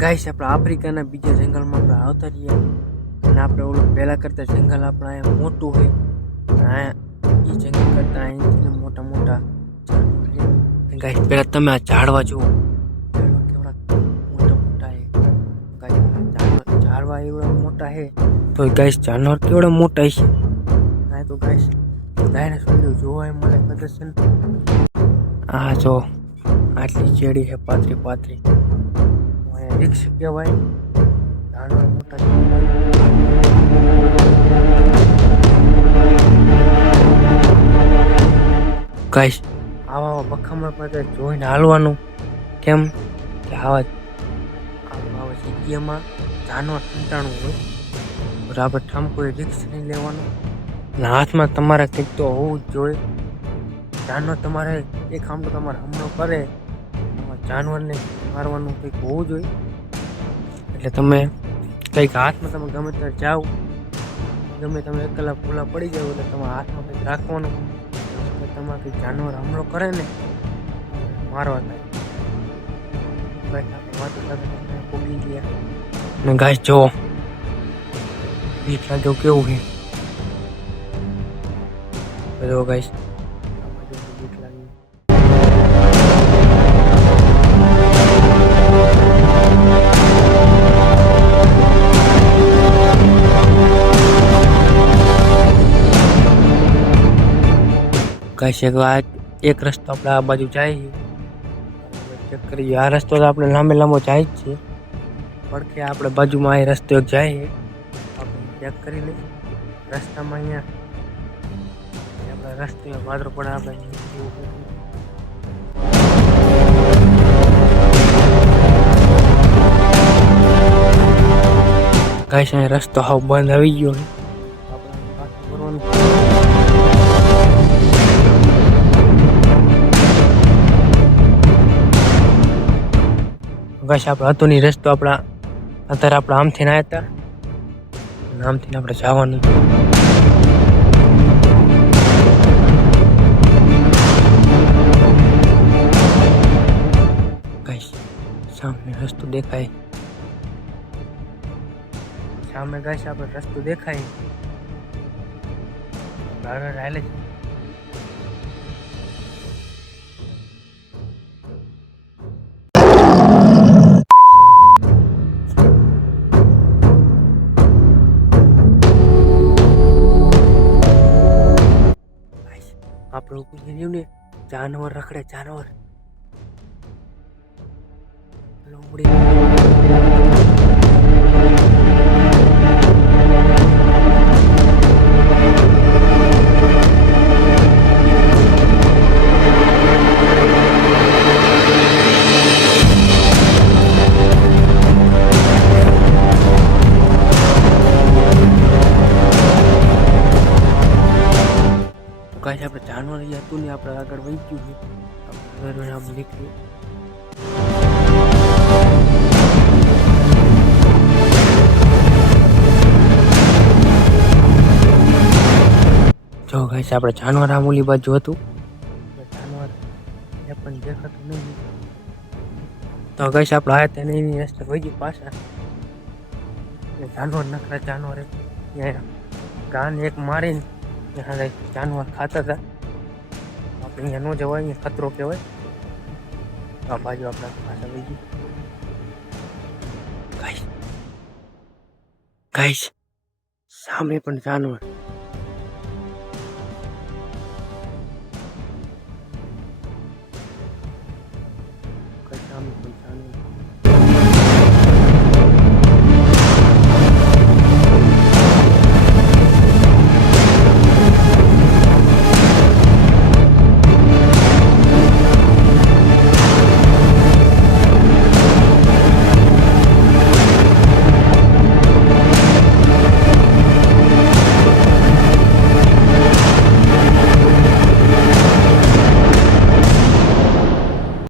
Guys આપણે આફ્રિકાના બીજા જંગલમાં આપણે આવતા રહ્યા અને આપણે ઓલું પહેલાં કરતાં જંગલ આપણે અહીંયા મોટું હોય અને એ જંગલ કરતાં અહીંથી મોટા મોટા જાનવર છે. ગાઈસ પહેલાં તમે આ ઝાડવા જુઓ, ઝાડવા કેવડા મોટા મોટા છે. ગાઈસ ઝાડવા એવડા મોટા છે તો ગાઈસ જાનવર કેવડા મોટા છે. હા તો ગાઈસ ડાયનાસોર જોવા મળે કદાચ છે ને. આ જો આટલી ચેડી છે પાતળી પાતળી, રિક્સ કહેવાય. જાનવર મોટા ગાઈસ આવા બખામણ પાસે જોઈને હાલવાનું. કેમ કે આવા જગ્યામાં જાનવર સંતાણું હોય તો આપણે ઠામ કોઈ રિક્સ નહીં લેવાનું અને હાથમાં તમારે કંઈક તો હોવું જ જોઈએ. જાનવર તમારે એક આમ તો તમારે હુમલો કરે, જાનવરને મારવાનું કંઈક હોવું જોઈએ. એટલે તમે કંઈક હાથમાં તમે ગમે ત્યારે જાઓ, ગમે તમે એકલા ભૂલા પડી જાઓ એટલે તમારા હાથમાં કંઈક રાખવાનું. તમારે કંઈક જાનવર હુમલો કરે ને મારવા થાય. વાતો સાથે પોગી ગયા ને ગાઈસ જો બીક લાગે કેવું છે. જો ગાઈસ બીક લાગી. ગાઈસ એક રસ્તો આપણે આ બાજુ જાય ચેક કરીએ. આ રસ્તો તો આપણે લાંબો જાય જ છે, પડખે આપણે બાજુમાં આ રસ્તો એક જાય છે, આપણે ચેક કરી લઈએ. રસ્તામાં અહીંયા આપણે રસ્તે વાદળો પડે આપણે ગાઈસ અહીં રસ્તો હાવ બંધ આવી ગયો છે. આપણે પાછું કરવાનું. ગાઈસ આપણે હતો નહીં રસ્તો, આપણા અત્યારે આપણે આમથી ના હતા, આમથી આપણે જવાનું. ગાઈસ સામે રસ્તો દેખાય, સામે ગાઈસ આપણે રસ્તો દેખાય આગળ હાલે છે. આપણે ઉભું ને જાનવર રખડે, જાનવર લોમડી. ગાઈસ આપણે જાનવર હતું ને આપણે આગળ વહી ગયું છે, આપણે આમ નીકળીએ. જો ગાઈસ આપણે જાનવર આમ ઓલી બાજુ હતું, જાનવર એ પણ દેખાતું નહીં. તો ગાઈસ આપણે આ તેને એની રસ્તે વહી ગઈ પાછા. જાનવર નખરા જાનવર ગાન એક મારીને જાનવર ખાતા હતા. આપણે અહીંયા ન જવાય, અહીંયા ખતરો કહેવાય. આ બાજુ આપણા પાછા વહી ગઈ. ગાઈસ સામે પણ જાનવર.